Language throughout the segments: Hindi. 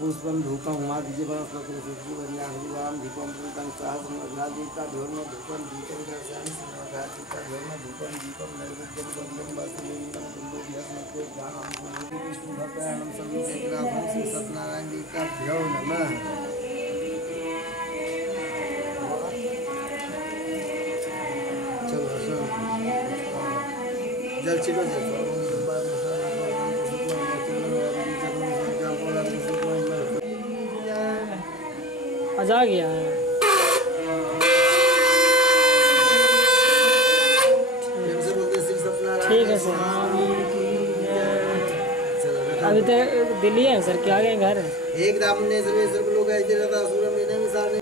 पुष्पम धूपम उमादिजीवन सुवाम दीपम पूतम सहस्रम अग्नादीता ध्योर्म धूपम दीपम दर्शयामि सिंहघातीता ध्योर्म धूपम दीपम नैवेद्यम वंदन वासुदेवं कुंडोभ्यस्मते ज्ञानं विष्णु भक्तानां सर्वशक्तिनाथं श्री सत्यनारायण दीताभ्यो नमः। जल छिड़ो मजा आ गया है। ठीक है सर। अभी तो दिल्ली है सर, क्या गए घर? एक राम ने सर्वेश्वर को लोग ऐसे रहता सूरम लेने में सारे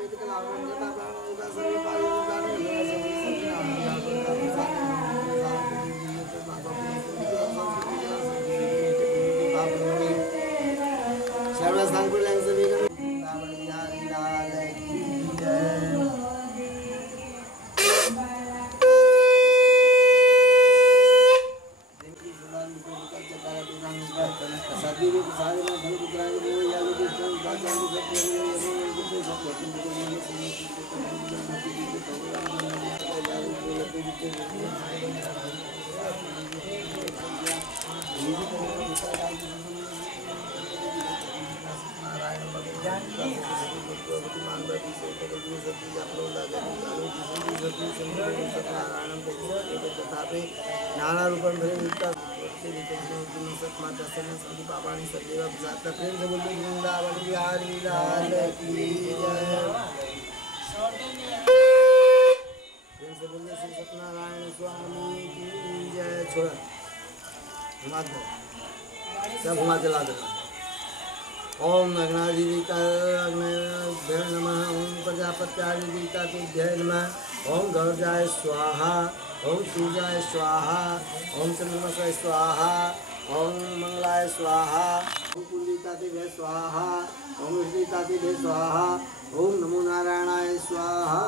नाना रूपम धरे पापाणी सदैव प्रेम से बोलते वृंदावन बिहारी लाल की जय। प्रेम से बोलते श्री सत्यनारायण स्वामी की जय। छोड़ा घुमा दो, सब घुमा चला देना। ओम अग्नाधिदेवताभ्यो नमः। ओम प्रजापत्यादिदेवताभ्यो नमः। ओम गौरजाय स्वाहा। ओम सूर्याय स्वाहा। ओम चंद्रमसाय स्वाहा। ओम मंगलाय स्वाहा। ओम पुंडरीकादिभ्यो स्वाहा। ओम विष्णुकादिभ्यो स्वाहा। ओम नमो नारायणाय स्वाहा।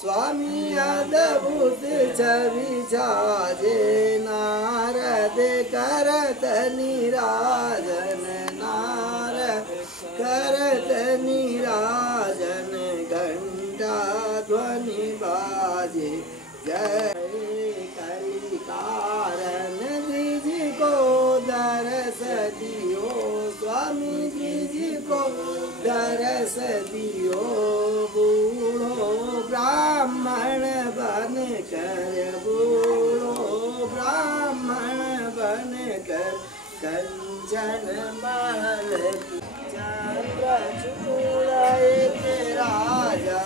स्वामी अद्भुत छवि छाजे नारद करत निराजन। नारद करत निराजन घंटा ध्वनि बाजे। जय करी कारण द्विज को दरस दियो। स्वामी द्विज को दरस दियो। बूढ़ो ब्राह्मण बन कर, बूढ़ो ब्राह्मण बन कर कंचन महल चंद्र चूड़ एक राजा।